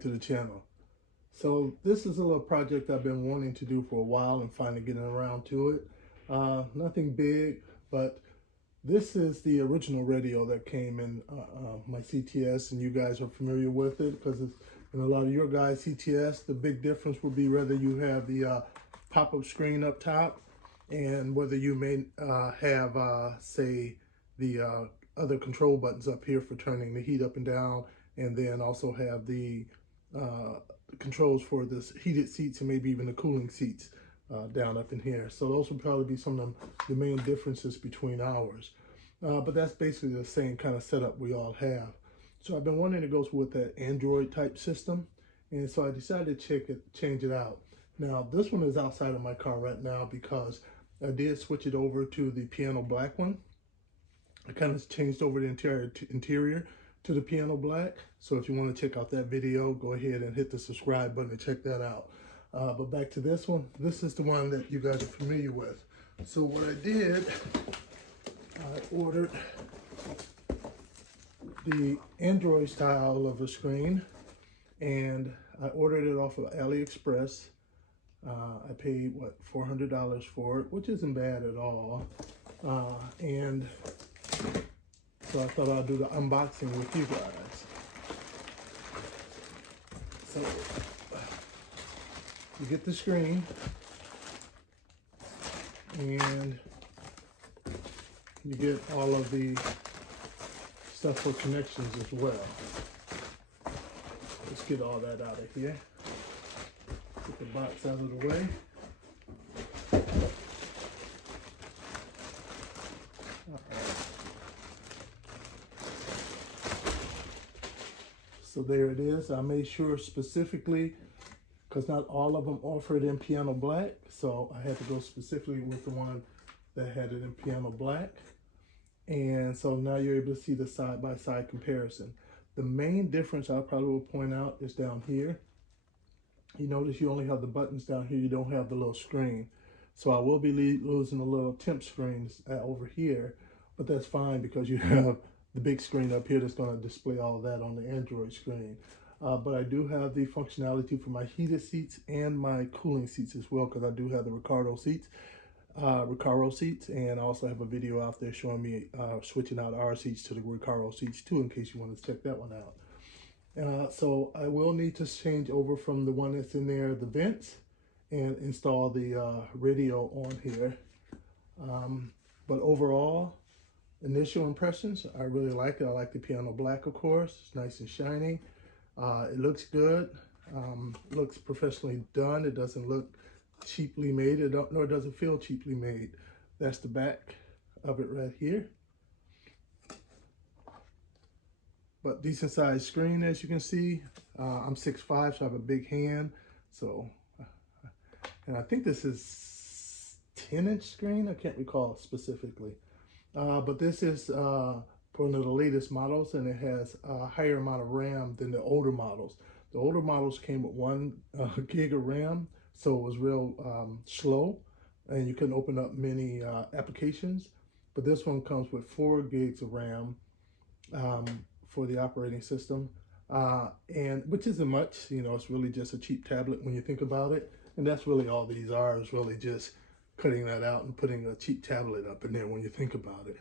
back to the channel. So this is a little project I've been wanting to do for a while and finally getting around to it. Nothing big, but this is the original radio that came in my CTS, and you guys are familiar with it because it's in a lot of your guys' CTS. The big difference will be whether you have the pop-up screen up top and whether you may have, say, the other control buttons up here for turning the heat up and down, and then also have the controls for the heated seats and maybe even the cooling seats down up in here. So those would probably be some of the main differences between ours. But that's basically the same kind of setup we all have. So I've been wanting to go with that Android type system, and so I decided to change it out. Now this one is outside of my car right now because I did switch it over to the piano black one. I kind of changed over the interior to the piano black. So if you want to check out that video, go ahead and hit the subscribe button and check that out. But back to this one. This is the one that you guys are familiar with. So what I did, I ordered the Android style of a screen, and I ordered it off of AliExpress. I paid, what, $400 for it, which isn't bad at all. And so I thought I'd do the unboxing with you guys. So you get the screen, and you get all of the stuff for connections as well. Let's get all that out of here. Get the box out of the way. So there it is. I made sure specifically, because not all of them offer it in piano black, so I had to go specifically with the one that had it in piano black. And so now you're able to see the side-by-side comparison. The main difference I probably will point out is down here. You notice you only have the buttons down here, you don't have the little screen. So I will be losing a little temp screens over here, but that's fine because you have the big screen up here that's going to display all of that on the Android screen. But I do have the functionality for my heated seats and my cooling seats as well, because I do have the Recaro seats, and I also have a video out there showing me switching out our seats to the Recaro seats too, in case you want to check that one out. So I will need to change over from the one that's in there, the vents, and install the radio on here. But overall, initial impressions, I really like it. I like the piano black, of course. It's nice and shiny. It looks good. Looks professionally done. It doesn't look cheaply made, nor does it feel cheaply made. That's the back of it right here. But decent sized screen, as you can see. I'm 6'5", so I have a big hand. So, and I think this is 10-inch screen. I can't recall specifically. But this is one of the latest models, and it has a higher amount of RAM than the older models. The older models came with 1 gig of RAM, so it was real slow, and you couldn't open up many applications. But this one comes with 4 gigs of RAM for the operating system, and which isn't much. You know, it's really just a cheap tablet when you think about it, and that's really all these are, is really just cutting that out and putting a cheap tablet up in there when you think about it.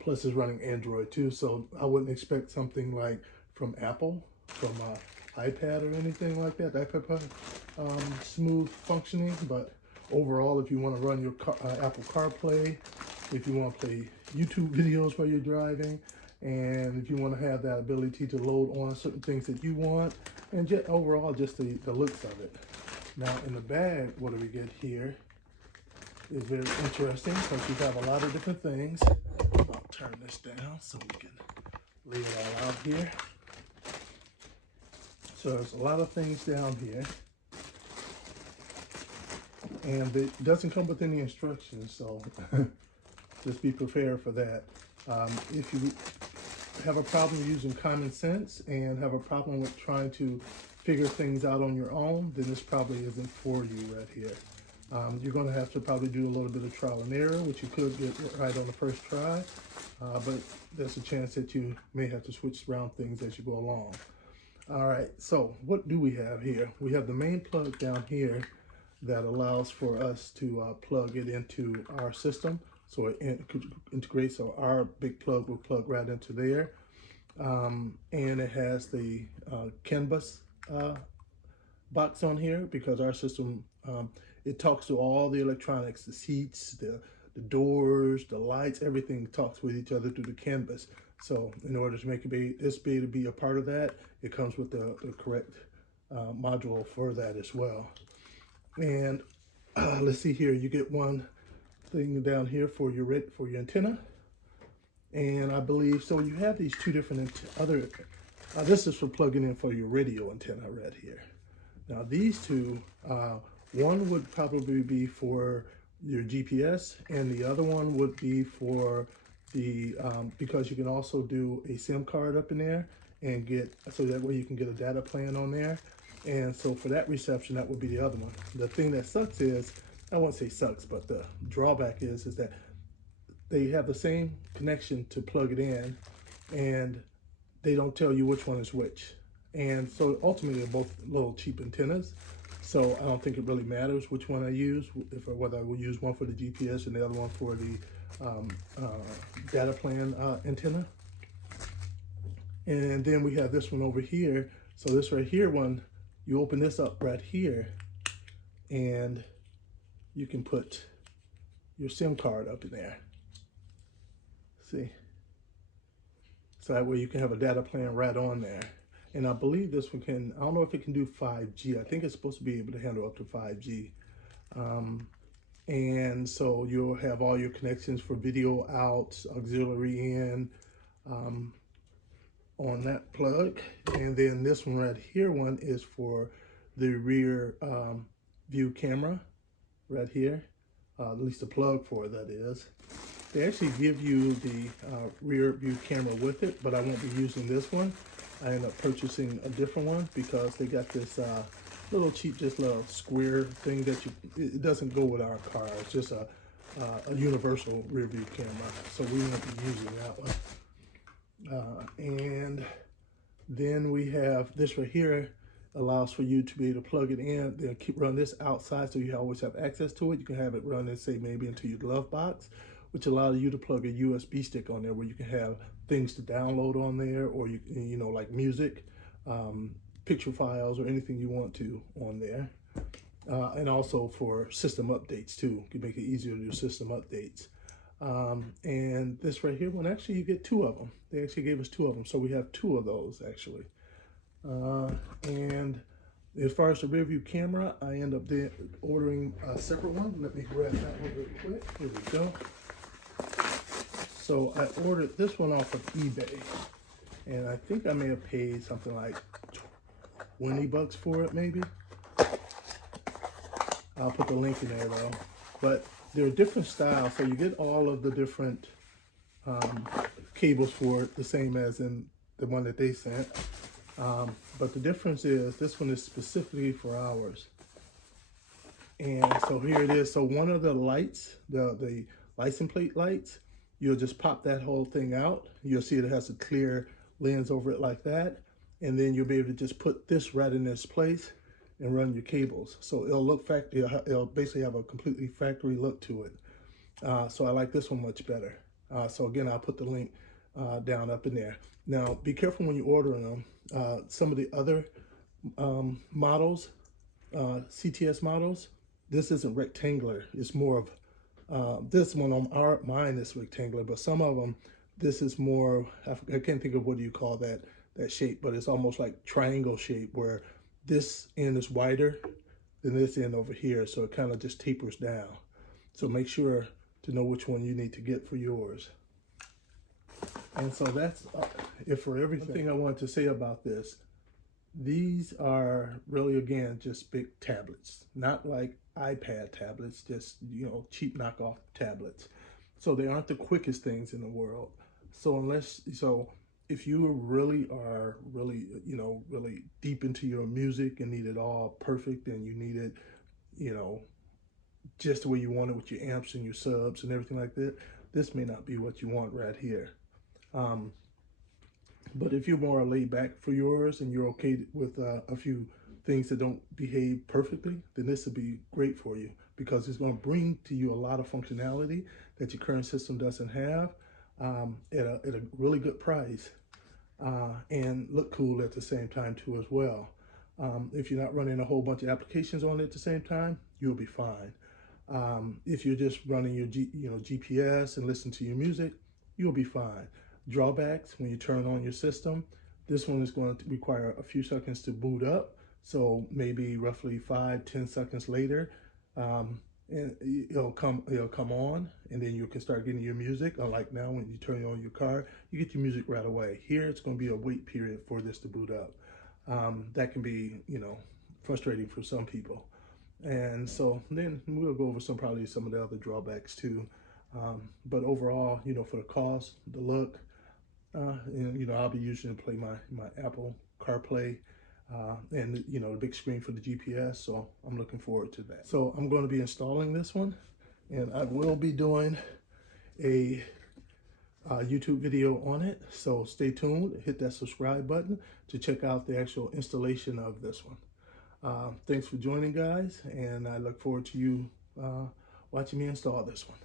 Plus it's running Android too, so I wouldn't expect something like from Apple, from iPad or anything like that. That could smooth functioning, but overall, if you want to run your Apple CarPlay, if you want to play YouTube videos while you're driving, and if you want to have that ability to load on certain things that you want, and just overall, just the looks of it. Now in the bag, what do we get here is very interesting because you have a lot of different things. I'll turn this down so we can lay it all out here. So there's a lot of things down here, and it doesn't come with any instructions, so just be prepared for that. If you have a problem using common sense and have a problem with trying to figure things out on your own, then this probably isn't for you right here. You're going to have to probably do a little bit of trial and error, which you could get right on the first try, but there's a chance that you may have to switch around things as you go along. All right, so what do we have here? We have the main plug down here that allows for us to plug it into our system. So it integrates, so our big plug will plug right into there. And it has the CAN bus box on here because our system, it talks to all the electronics, the seats, the doors, the lights, everything talks with each other through the CAN bus. So in order to make this be to be a part of that, it comes with the correct module for that as well. And let's see here, you get one thing down here for your antenna. And I believe, so you have these two different this is for plugging in for your radio antenna right here. Now these two, one would probably be for your GPS and the other one would be for the, because you can also do a SIM card up in there and so that way you can get a data plan on there. And so for that reception, that would be the other one. The thing that sucks is, I won't say sucks, but the drawback is that they have the same connection to plug it in and they don't tell you which one is which. And so ultimately they're both little cheap antennas. So I don't think it really matters which one I use, whether I will use one for the GPS and the other one for the data plan antenna. And then we have this one over here. So this right here one, you open this up right here and you can put your SIM card up in there. See? So that way you can have a data plan right on there. And I believe this one can, I don't know if it can do 5G. I think it's supposed to be able to handle up to 5G. And so you'll have all your connections for video out, auxiliary in, on that plug. And then this one right here one is for the rear view camera right here, at least the plug for it, that is. They actually give you the rear view camera with it, but I won't be using this one. I end up purchasing a different one because they got this little cheap, just little square thing that it doesn't go with our car. It's just a universal rear view camera. So we won't be using that one. And then we have this right here, allows for you to be able to plug it in. They'll run this outside so you always have access to it. You can have it run and say maybe into your glove box, which allows you to plug a USB stick on there where you can have things to download on there, or you know, like music, picture files, or anything you want to on there. And also for system updates too. You can make it easier to do system updates. And this right here one, actually you get two of them. They actually gave us two of them, so we have two of those actually. And as far as the rear view camera, I end up ordering a separate one. Let me grab that one real quick. Here we go. So I ordered this one off of eBay, and I think I may have paid something like 20 bucks for it, maybe. I'll put the link in there though. But there are different styles, so you get all of the different cables for it, the same as in the one that they sent. But the difference is this one is specifically for ours. And so here it is. So one of the lights, the license plate lights, you'll just pop that whole thing out. You'll see it has a clear lens over it like that. And then you'll be able to just put this right in this place and run your cables. So it'll look it'll basically have a completely factory look to it. So I like this one much better. So again, I'll put the link down up in there. Now, be careful when you're ordering them. Some of the other models, CTS models, this isn't rectangular. It's more of, this one on mine is rectangular, but some of them, this is more, I can't think of what do you call that shape, but it's almost like triangle shape where this end is wider than this end over here. So it kind of just tapers down. So make sure to know which one you need to get for yours. And so that's it for everything. One thing I wanted to say about this, these are really, again, just big tablets, not like iPad tablets, just, you know, cheap knockoff tablets. So they aren't the quickest things in the world. So if you really are really deep into your music and need it all perfect, and you need it, you know, just the way you want it with your amps and your subs and everything like that, this may not be what you want right here. But if you're more laid back for yours and you're okay with a few things that don't behave perfectly, then this would be great for you, because it's going to bring to you a lot of functionality that your current system doesn't have, at a really good price, and look cool at the same time too as well. If you're not running a whole bunch of applications on it at the same time, you'll be fine. If you're just running your GPS and listen to your music, you'll be fine. Drawbacks: when you turn on your system, this one is going to require a few seconds to boot up. So maybe roughly 5-10 seconds later, and it'll come on, and then you can start getting your music. Unlike now, when you turn on your car, you get your music right away. Here, it's going to be a wait period for this to boot up. That can be, frustrating for some people. And so then we'll go over probably some of the other drawbacks too. But overall, for the cost, the look, and I'll be using it to play my Apple CarPlay, and the big screen for the GPS. So I'm looking forward to that. So I'm going to be installing this one, and I will be doing a YouTube video on it. So stay tuned. Hit that subscribe button to check out the actual installation of this one. Thanks for joining, guys, and I look forward to you watching me install this one.